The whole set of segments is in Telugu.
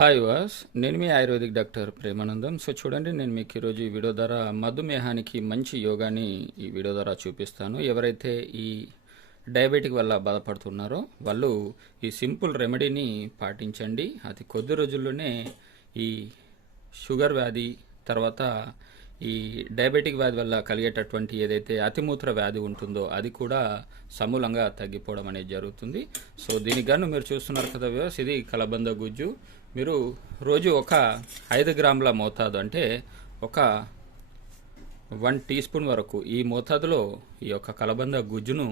హాయ్ వాస్ నేను మీ ఆయుర్వేదిక్ డాక్టర్ ప్రేమానందం. సో చూడండి నేను మీకు ఈరోజు ఈ వీడియో ద్వారా మధుమేహానికి మంచి యోగాని ఈ వీడియో ద్వారా చూపిస్తాను. ఎవరైతే ఈ డయాబెటిక్ వల్ల బాధపడుతున్నారో వాళ్ళు ఈ సింపుల్ రెమెడీని పాటించండి. అతి కొద్ది రోజుల్లోనే ఈ షుగర్ వ్యాధి తర్వాత ఈ డయాబెటిక్ వ్యాధి వల్ల కలిగేటటువంటి ఏదైతే అతిమూత్ర వ్యాధి ఉంటుందో అది కూడా సమూలంగా తగ్గిపోవడం అనేది జరుగుతుంది. సో దీనికి గాను మీరు చూస్తున్నారు కదా వ్యూవర్స్ ఇది కలబంద గుజ్జు. మీరు రోజు ఒక ఐదు గ్రాముల మోతాదు అంటే ఒక వన్ టీ స్పూన్ వరకు ఈ మోతాదులో ఈ యొక్క కలబంద గుజ్జును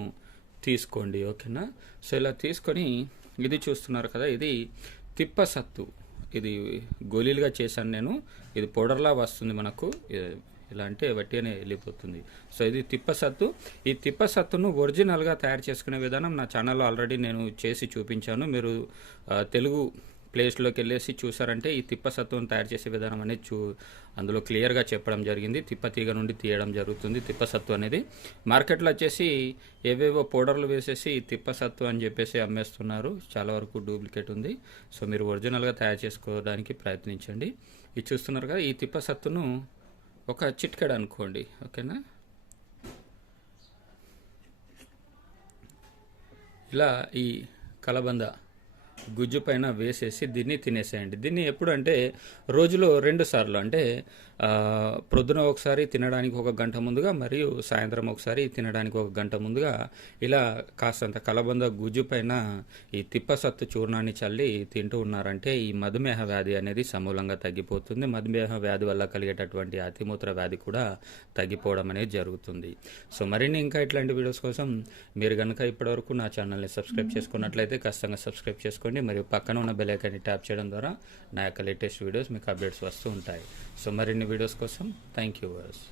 తీసుకోండి ఓకేనా? సో ఇలా తీసుకొని ఇది చూస్తున్నారు కదా ఇది తిప్పసత్తు. ఇది గోళీలుగా చేశాను నేను. ఇది పౌడర్లా వస్తుంది మనకు. ఇలా అంటే వట్టిగానే వెళ్ళిపోతుంది. సో ఇది తిప్పసత్తు ఈ తిప్పసత్తును ఒరిజినల్గా తయారు చేసుకునే విధానం నా ఛానల్లో ఆల్రెడీ నేను చేసి చూపించాను. మీరు తెలుగు ప్లేస్లోకి వెళ్ళేసి చూసారంటే ఈ తిప్ప సత్తును తయారు చేసే విధానం అనేది చూ అందులో క్లియర్గా చెప్పడం జరిగింది. తిప్ప తీగ నుండి తీయడం జరుగుతుంది. తిప్ప సత్తు అనేది మార్కెట్లో వచ్చేసి ఏవేవో పౌడర్లు వేసేసి ఈ తిప్ప సత్తు అని చెప్పేసి అమ్మేస్తున్నారు. చాలా వరకు డూప్లికేట్ ఉంది. సో మీరు ఒరిజినల్గా తయారు చేసుకోవడానికి ప్రయత్నించండి. ఇది చూస్తున్నారు కదా ఈ తిప్ప సత్తును ఒక చిట్కెడ అనుకోండి. ఓకేనా? ఇలా ఈ కలబంద గుజ్జు పైన వేసేసి దీన్ని తినేసేయండి. దీన్ని ఎప్పుడు అంటే రోజులో రెండు సార్లు. అంటే ప్రొద్దున ఒకసారి తినడానికి ఒక గంట ముందుగా మరియు సాయంత్రం ఒకసారి తినడానికి ఒక గంట ముందుగా ఇలా కాస్తంత కలబంద గుజ్జు పైన ఈ తిప్పసత్తు చూర్ణాన్ని చల్లి తింటూ ఉన్నారంటే ఈ మధుమేహ వ్యాధి అనేది సమూలంగా తగ్గిపోతుంది. మధుమేహ వ్యాధి వల్ల కలిగేటటువంటి అతిమూత్ర వ్యాధి కూడా తగ్గిపోవడం అనేది జరుగుతుంది. సో మరిన్ని ఇంకా ఇట్లాంటి వీడియోస్ కోసం మీరు కనుక ఇప్పటివరకు నా ఛానల్ని సబ్స్క్రైబ్ చేసుకున్నట్లయితే ఖచ్చితంగా సబ్స్క్రైబ్ చేసుకోండి మరియు పక్కన ఉన్న బెల్ ఐకాన్ని ట్యాప్ చేయడం ద్వారా నా యొక్క లేటెస్ట్ వీడియోస్ మీకు అప్డేట్స్ వస్తూ ఉంటాయి. సో మరిన్ని వీడియోస్ కోసం థ్యాంక్ యూ వర్స్